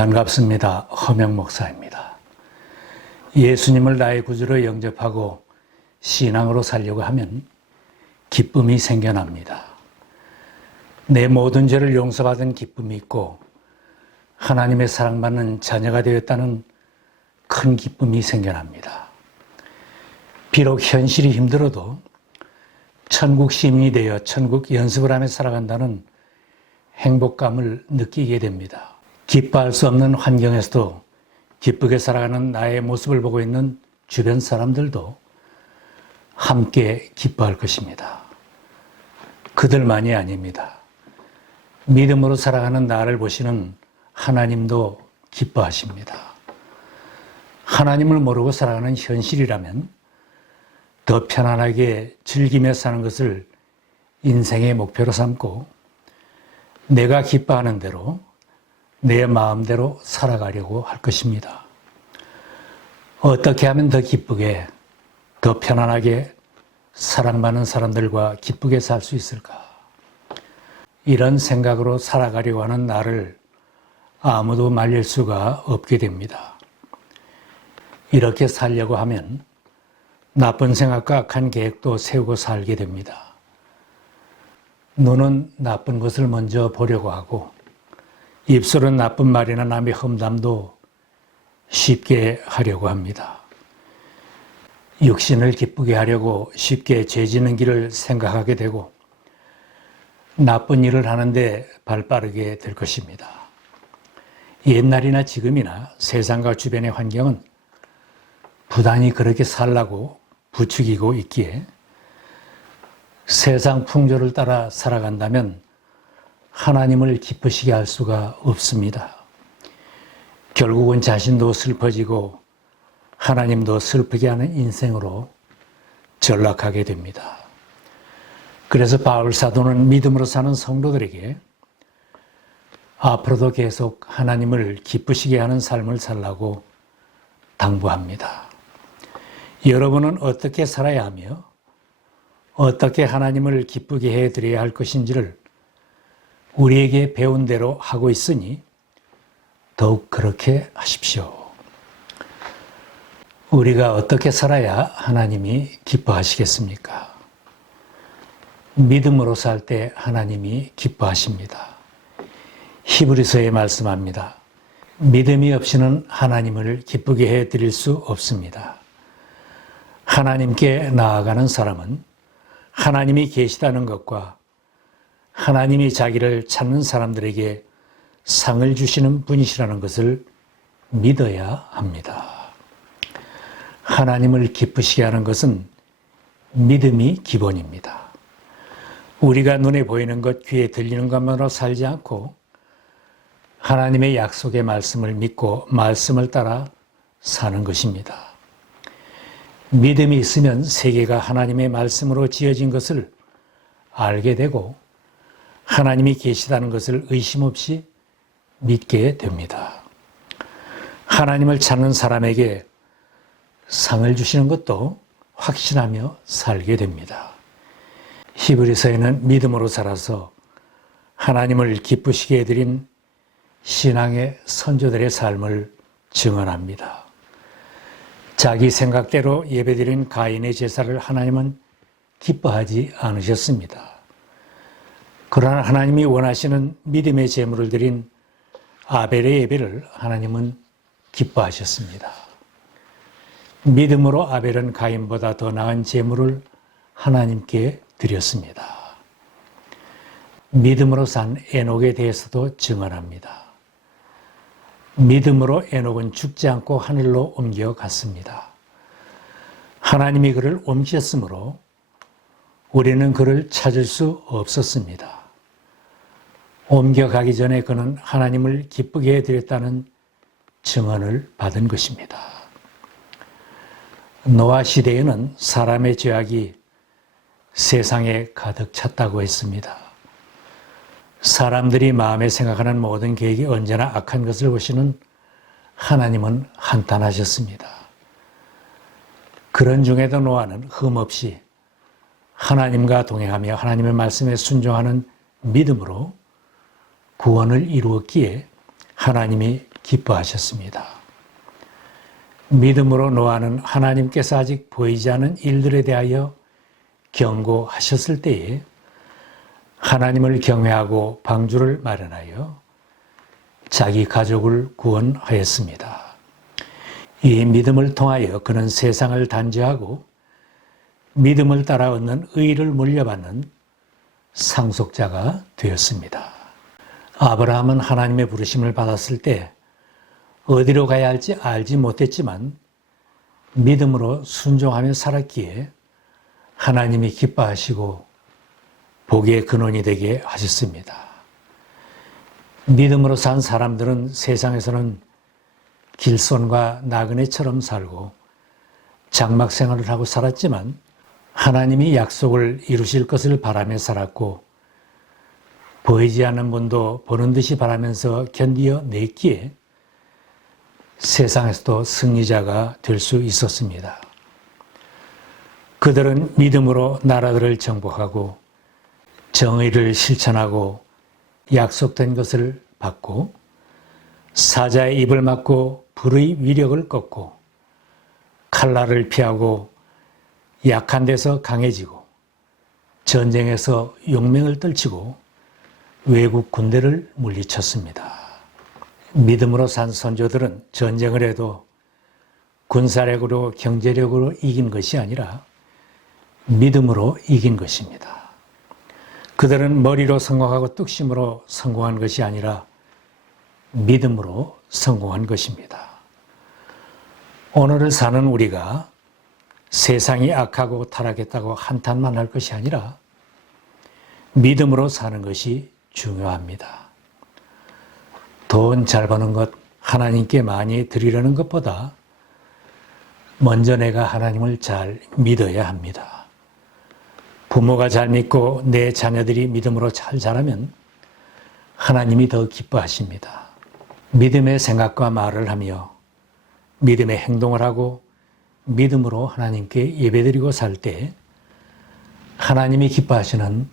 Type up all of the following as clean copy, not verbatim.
반갑습니다. 허명 목사입니다. 예수님을 나의 구주로 영접하고 신앙으로 살려고 하면 기쁨이 생겨납니다. 내 모든 죄를 용서받은 기쁨이 있고 하나님의 사랑받는 자녀가 되었다는 큰 기쁨이 생겨납니다. 비록 현실이 힘들어도 천국 시민이 되어 천국 연습을 하며 살아간다는 행복감을 느끼게 됩니다. 기뻐할 수 없는 환경에서도 기쁘게 살아가는 나의 모습을 보고 있는 주변 사람들도 함께 기뻐할 것입니다. 그들만이 아닙니다. 믿음으로 살아가는 나를 보시는 하나님도 기뻐하십니다. 하나님을 모르고 살아가는 현실이라면 더 편안하게 즐기며 사는 것을 인생의 목표로 삼고 내가 기뻐하는 대로 내 마음대로 살아가려고 할 것입니다. 어떻게 하면 더 기쁘게, 더 편안하게 사랑받는 사람들과 기쁘게 살 수 있을까? 이런 생각으로 살아가려고 하는 나를 아무도 말릴 수가 없게 됩니다. 이렇게 살려고 하면 나쁜 생각과 악한 계획도 세우고 살게 됩니다. 눈은 나쁜 것을 먼저 보려고 하고 입술은 나쁜 말이나 남의 험담도 쉽게 하려고 합니다. 육신을 기쁘게 하려고 쉽게 죄 짓는 길을 생각하게 되고 나쁜 일을 하는데 발빠르게 될 것입니다. 옛날이나 지금이나 세상과 주변의 환경은 부단히 그렇게 살라고 부추기고 있기에 세상 풍조를 따라 살아간다면 하나님을 기쁘시게 할 수가 없습니다. 결국은 자신도 슬퍼지고 하나님도 슬프게 하는 인생으로 전락하게 됩니다. 그래서 바울 사도는 믿음으로 사는 성도들에게 앞으로도 계속 하나님을 기쁘시게 하는 삶을 살라고 당부합니다. 여러분은 어떻게 살아야 하며 어떻게 하나님을 기쁘게 해드려야 할 것인지를 우리에게 배운 대로 하고 있으니 더욱 그렇게 하십시오. 우리가 어떻게 살아야 하나님이 기뻐하시겠습니까? 믿음으로 살 때 하나님이 기뻐하십니다. 히브리서에 말씀합니다. 믿음이 없이는 하나님을 기쁘게 해드릴 수 없습니다. 하나님께 나아가는 사람은 하나님이 계시다는 것과 하나님이 자기를 찾는 사람들에게 상을 주시는 분이시라는 것을 믿어야 합니다. 하나님을 기쁘시게 하는 것은 믿음이 기본입니다. 우리가 눈에 보이는 것, 귀에 들리는 것만으로 살지 않고 하나님의 약속의 말씀을 믿고 말씀을 따라 사는 것입니다. 믿음이 있으면 세계가 하나님의 말씀으로 지어진 것을 알게 되고 하나님이 계시다는 것을 의심 없이 믿게 됩니다. 하나님을 찾는 사람에게 상을 주시는 것도 확신하며 살게 됩니다. 히브리서에는 믿음으로 살아서 하나님을 기쁘시게 해드린 신앙의 선조들의 삶을 증언합니다. 자기 생각대로 예배드린 가인의 제사를 하나님은 기뻐하지 않으셨습니다. 그러나 하나님이 원하시는 믿음의 제물을 드린 아벨의 예배를 하나님은 기뻐하셨습니다. 믿음으로 아벨은 가인보다 더 나은 제물을 하나님께 드렸습니다. 믿음으로 산 에녹에 대해서도 증언합니다. 믿음으로 에녹은 죽지 않고 하늘로 옮겨갔습니다. 하나님이 그를 옮기셨으므로 우리는 그를 찾을 수 없었습니다. 옮겨가기 전에 그는 하나님을 기쁘게 해드렸다는 증언을 받은 것입니다. 노아 시대에는 사람의 죄악이 세상에 가득 찼다고 했습니다. 사람들이 마음에 생각하는 모든 계획이 언제나 악한 것을 보시는 하나님은 한탄하셨습니다. 그런 중에도 노아는 흠없이 하나님과 동행하며 하나님의 말씀에 순종하는 믿음으로 구원을 이루었기에 하나님이 기뻐하셨습니다. 믿음으로 노아는 하나님께서 아직 보이지 않은 일들에 대하여 경고하셨을 때에 하나님을 경외하고 방주를 마련하여 자기 가족을 구원하였습니다. 이 믿음을 통하여 그는 세상을 단죄하고 믿음을 따라 얻는 의를 물려받는 상속자가 되었습니다. 아브라함은 하나님의 부르심을 받았을 때 어디로 가야 할지 알지 못했지만 믿음으로 순종하며 살았기에 하나님이 기뻐하시고 복의 근원이 되게 하셨습니다. 믿음으로 산 사람들은 세상에서는 길손과 나그네처럼 살고 장막 생활을 하고 살았지만 하나님이 약속을 이루실 것을 바라며 살았고 보이지 않는 분도 보는 듯이 바라면서 견디어 냈기에 세상에서도 승리자가 될 수 있었습니다. 그들은 믿음으로 나라들을 정복하고 정의를 실천하고 약속된 것을 받고 사자의 입을 막고 불의 위력을 꺾고 칼날을 피하고 약한 데서 강해지고 전쟁에서 용맹을 떨치고 외국 군대를 물리쳤습니다. 믿음으로 산 선조들은 전쟁을 해도 군사력으로 경제력으로 이긴 것이 아니라 믿음으로 이긴 것입니다. 그들은 머리로 성공하고 뚝심으로 성공한 것이 아니라 믿음으로 성공한 것입니다. 오늘을 사는 우리가 세상이 악하고 타락했다고 한탄만 할 것이 아니라 믿음으로 사는 것이 중요합니다. 돈 잘 버는 것, 하나님께 많이 드리려는 것보다 먼저 내가 하나님을 잘 믿어야 합니다. 부모가 잘 믿고 내 자녀들이 믿음으로 잘 자라면 하나님이 더 기뻐하십니다. 믿음의 생각과 말을 하며 믿음의 행동을 하고 믿음으로 하나님께 예배드리고 살 때 하나님이 기뻐하시는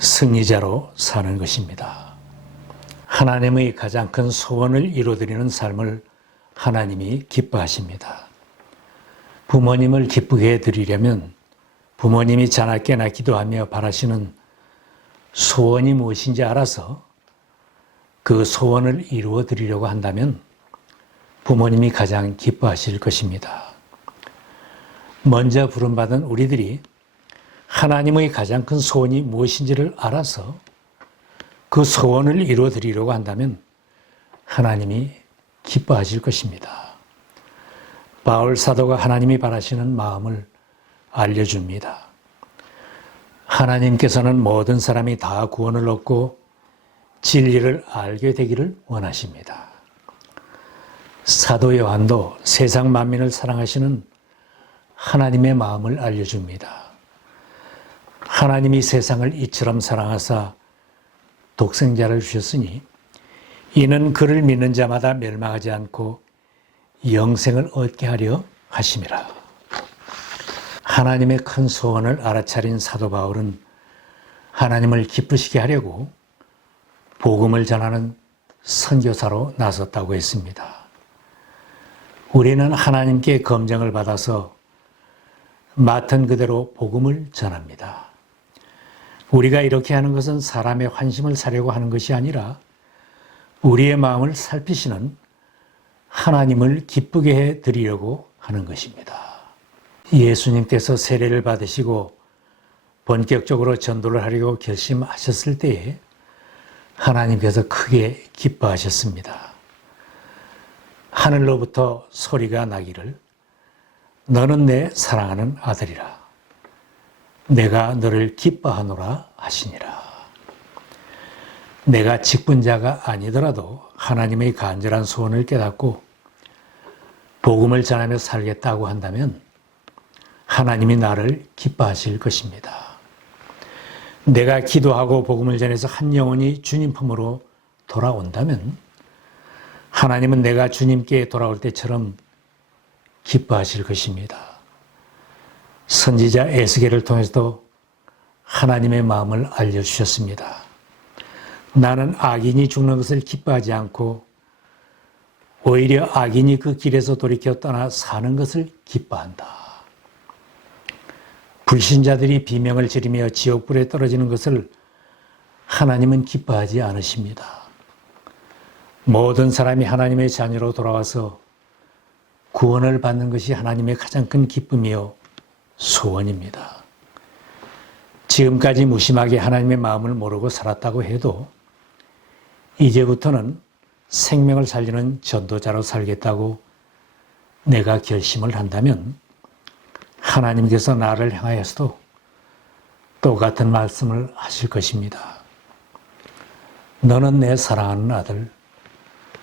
승리자로 사는 것입니다. 하나님의 가장 큰 소원을 이루어드리는 삶을 하나님이 기뻐하십니다. 부모님을 기쁘게 해드리려면 부모님이 자나깨나 기도하며 바라시는 소원이 무엇인지 알아서 그 소원을 이루어드리려고 한다면 부모님이 가장 기뻐하실 것입니다. 먼저 부름받은 우리들이 하나님의 가장 큰 소원이 무엇인지를 알아서 그 소원을 이루어드리려고 한다면 하나님이 기뻐하실 것입니다. 바울 사도가 하나님이 바라시는 마음을 알려줍니다. 하나님께서는 모든 사람이 다 구원을 얻고 진리를 알게 되기를 원하십니다. 사도 요한도 세상 만민을 사랑하시는 하나님의 마음을 알려줍니다. 하나님이 세상을 이처럼 사랑하사 독생자를 주셨으니 이는 그를 믿는 자마다 멸망하지 않고 영생을 얻게 하려 하심이라. 하나님의 큰 소원을 알아차린 사도 바울은 하나님을 기쁘시게 하려고 복음을 전하는 선교사로 나섰다고 했습니다. 우리는 하나님께 검증을 받아서 맡은 그대로 복음을 전합니다. 우리가 이렇게 하는 것은 사람의 환심을 사려고 하는 것이 아니라 우리의 마음을 살피시는 하나님을 기쁘게 해 드리려고 하는 것입니다. 예수님께서 세례를 받으시고 본격적으로 전도를 하려고 결심하셨을 때에 하나님께서 크게 기뻐하셨습니다. 하늘로부터 소리가 나기를 너는 내 사랑하는 아들이라 내가 너를 기뻐하노라 하시니라. 내가 직분자가 아니더라도 하나님의 간절한 소원을 깨닫고 복음을 전하며 살겠다고 한다면 하나님이 나를 기뻐하실 것입니다. 내가 기도하고 복음을 전해서 한 영혼이 주님 품으로 돌아온다면 하나님은 내가 주님께 돌아올 때처럼 기뻐하실 것입니다. 선지자 에스겔을 통해서도 하나님의 마음을 알려주셨습니다. 나는 악인이 죽는 것을 기뻐하지 않고 오히려 악인이 그 길에서 돌이켜 떠나 사는 것을 기뻐한다. 불신자들이 비명을 지르며 지옥불에 떨어지는 것을 하나님은 기뻐하지 않으십니다. 모든 사람이 하나님의 자녀로 돌아와서 구원을 받는 것이 하나님의 가장 큰 기쁨이요 소원입니다. 지금까지 무심하게 하나님의 마음을 모르고 살았다고 해도 이제부터는 생명을 살리는 전도자로 살겠다고 내가 결심을 한다면 하나님께서 나를 향하여서도 똑같은 말씀을 하실 것입니다. 너는 내 사랑하는 아들,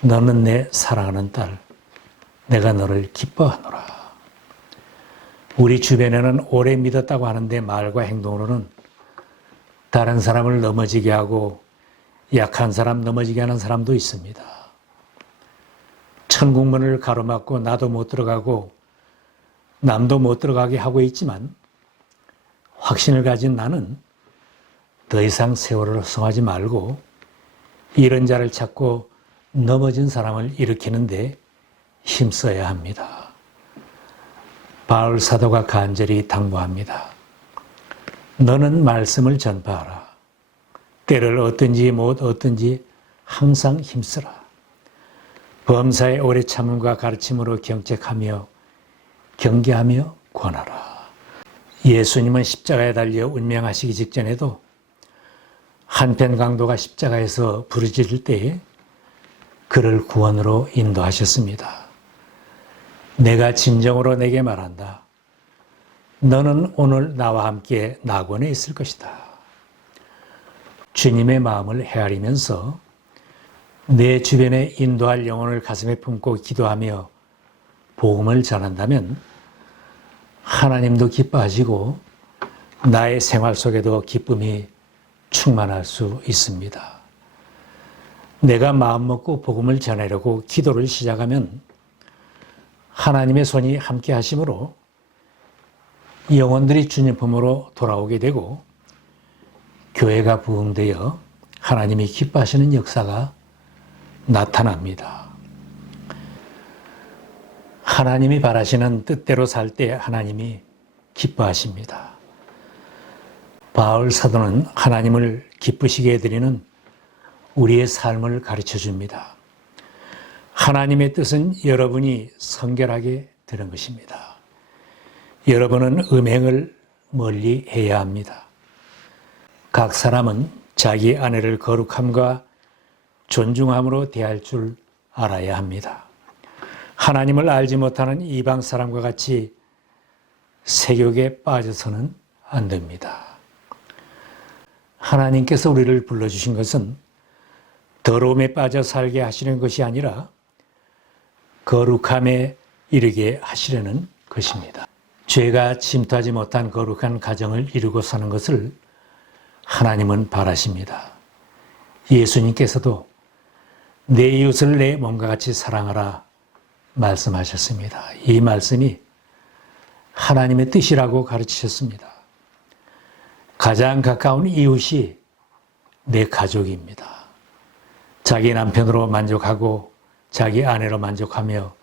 너는 내 사랑하는 딸, 내가 너를 기뻐하노라. 우리 주변에는 오래 믿었다고 하는데 말과 행동으로는 다른 사람을 넘어지게 하고 약한 사람 넘어지게 하는 사람도 있습니다. 천국문을 가로막고 나도 못 들어가고 남도 못 들어가게 하고 있지만 확신을 가진 나는 더 이상 세월을 헛성하지 말고 이런 자를 찾고 넘어진 사람을 일으키는데 힘써야 합니다. 바울 사도가 간절히 당부합니다. 너는 말씀을 전파하라. 때를 얻든지 못 얻든지 항상 힘쓰라. 범사의 오래 참음과 가르침으로 경책하며 경계하며 권하라. 예수님은 십자가에 달려 운명하시기 직전에도 한편 강도가 십자가에서 부르짖을 때에 그를 구원으로 인도하셨습니다. 내가 진정으로 내게 말한다. 너는 오늘 나와 함께 낙원에 있을 것이다. 주님의 마음을 헤아리면서 내 주변에 인도할 영혼을 가슴에 품고 기도하며 복음을 전한다면 하나님도 기뻐하시고 나의 생활 속에도 기쁨이 충만할 수 있습니다. 내가 마음먹고 복음을 전하려고 기도를 시작하면 하나님의 손이 함께 하심으로 영혼들이 주님 품으로 돌아오게 되고 교회가 부흥되어 하나님이 기뻐하시는 역사가 나타납니다. 하나님이 바라시는 뜻대로 살 때 하나님이 기뻐하십니다. 바울 사도는 하나님을 기쁘시게 해드리는 우리의 삶을 가르쳐 줍니다. 하나님의 뜻은 여러분이 성결하게 되는 것입니다. 여러분은 음행을 멀리 해야 합니다. 각 사람은 자기 아내를 거룩함과 존중함으로 대할 줄 알아야 합니다. 하나님을 알지 못하는 이방 사람과 같이 세욕에 빠져서는 안 됩니다. 하나님께서 우리를 불러주신 것은 더러움에 빠져 살게 하시는 것이 아니라 거룩함에 이르게 하시려는 것입니다. 죄가 침투하지 못한 거룩한 가정을 이루고 사는 것을 하나님은 바라십니다. 예수님께서도 내 이웃을 내 몸과 같이 사랑하라 말씀하셨습니다. 이 말씀이 하나님의 뜻이라고 가르치셨습니다. 가장 가까운 이웃이 내 가족입니다. 자기 남편으로 만족하고 자기 아내로 만족하며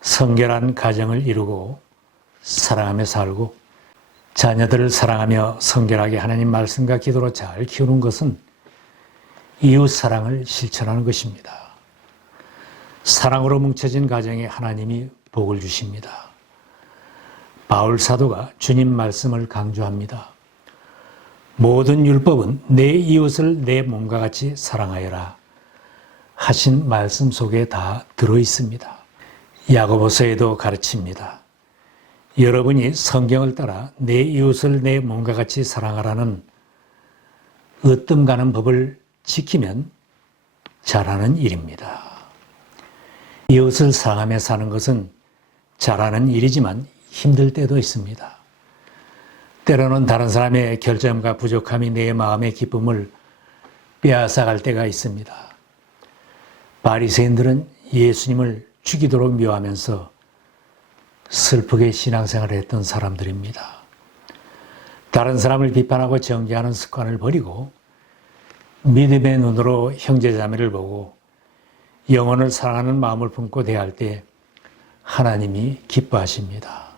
성결한 가정을 이루고 사랑하며 살고 자녀들을 사랑하며 성결하게 하나님 말씀과 기도로 잘 키우는 것은 이웃 사랑을 실천하는 것입니다. 사랑으로 뭉쳐진 가정에 하나님이 복을 주십니다. 바울 사도가 주님 말씀을 강조합니다. 모든 율법은 내 이웃을 내 몸과 같이 사랑하여라 하신 말씀 속에 다 들어 있습니다. 야고보서에도 가르칩니다. 여러분이 성경을 따라 내 이웃을 내 몸과 같이 사랑하라는 으뜸 가는 법을 지키면 잘하는 일입니다. 이웃을 사랑하며 사는 것은 잘하는 일이지만 힘들 때도 있습니다. 때로는 다른 사람의 결점과 부족함이 내 마음의 기쁨을 빼앗아갈 때가 있습니다. 바리새인들은 예수님을 죽이도록 미워하면서 슬프게 신앙생활을 했던 사람들입니다. 다른 사람을 비판하고 정죄하는 습관을 버리고 믿음의 눈으로 형제자매를 보고 영혼을 사랑하는 마음을 품고 대할 때 하나님이 기뻐하십니다.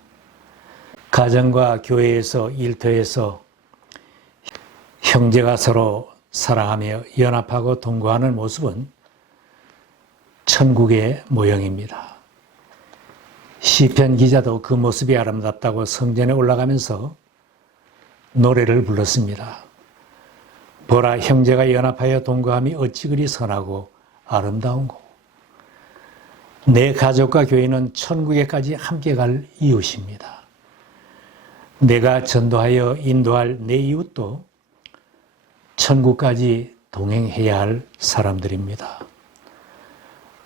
가정과 교회에서, 일터에서 형제가 서로 사랑하며 연합하고 동거하는 모습은 천국의 모형입니다. 시편 기자도 그 모습이 아름답다고 성전에 올라가면서 노래를 불렀습니다. 보라, 형제가 연합하여 동거함이 어찌 그리 선하고 아름다운고. 내 가족과 교회는 천국에까지 함께 갈 이웃입니다. 내가 전도하여 인도할 내 이웃도 천국까지 동행해야 할 사람들입니다.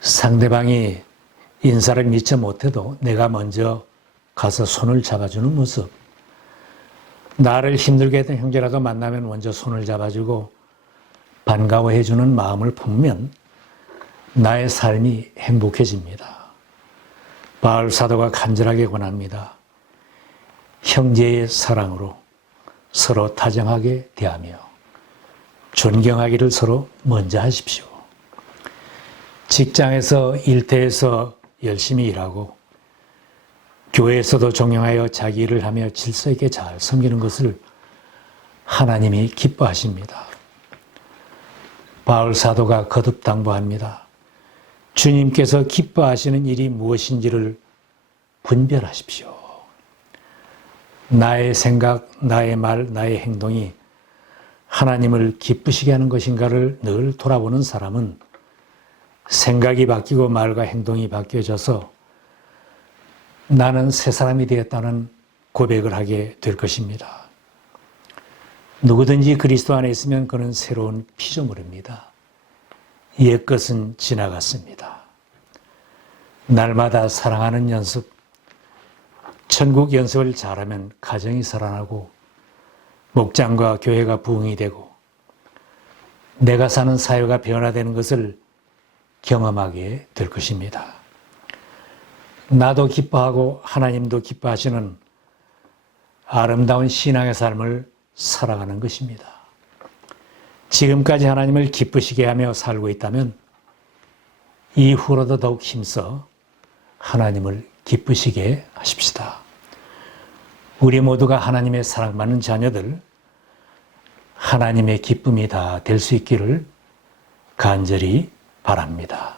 상대방이 인사를 미처 못해도 내가 먼저 가서 손을 잡아주는 모습, 나를 힘들게 했던 형제라도 만나면 먼저 손을 잡아주고 반가워해주는 마음을 품으면 나의 삶이 행복해집니다. 바울 사도가 간절하게 권합니다. 형제의 사랑으로 서로 다정하게 대하며 존경하기를 서로 먼저 하십시오. 직장에서, 일터에서 열심히 일하고 교회에서도 존경하여 자기 일을 하며 질서 있게 잘 섬기는 것을 하나님이 기뻐하십니다. 바울 사도가 거듭 당부합니다. 주님께서 기뻐하시는 일이 무엇인지를 분별하십시오. 나의 생각, 나의 말, 나의 행동이 하나님을 기쁘시게 하는 것인가를 늘 돌아보는 사람은 생각이 바뀌고 말과 행동이 바뀌어져서 나는 새 사람이 되었다는 고백을 하게 될 것입니다. 누구든지 그리스도 안에 있으면 그는 새로운 피조물입니다. 옛것은 지나갔습니다. 날마다 사랑하는 연습, 천국 연습을 잘하면 가정이 살아나고 목장과 교회가 부흥이 되고 내가 사는 사회가 변화되는 것을 경험하게 될 것입니다. 나도 기뻐하고 하나님도 기뻐하시는 아름다운 신앙의 삶을 살아가는 것입니다. 지금까지 하나님을 기쁘시게 하며 살고 있다면 이후로도 더욱 힘써 하나님을 기쁘시게 하십시다. 우리 모두가 하나님의 사랑받는 자녀들, 하나님의 기쁨이 다 될 수 있기를 간절히 바랍니다.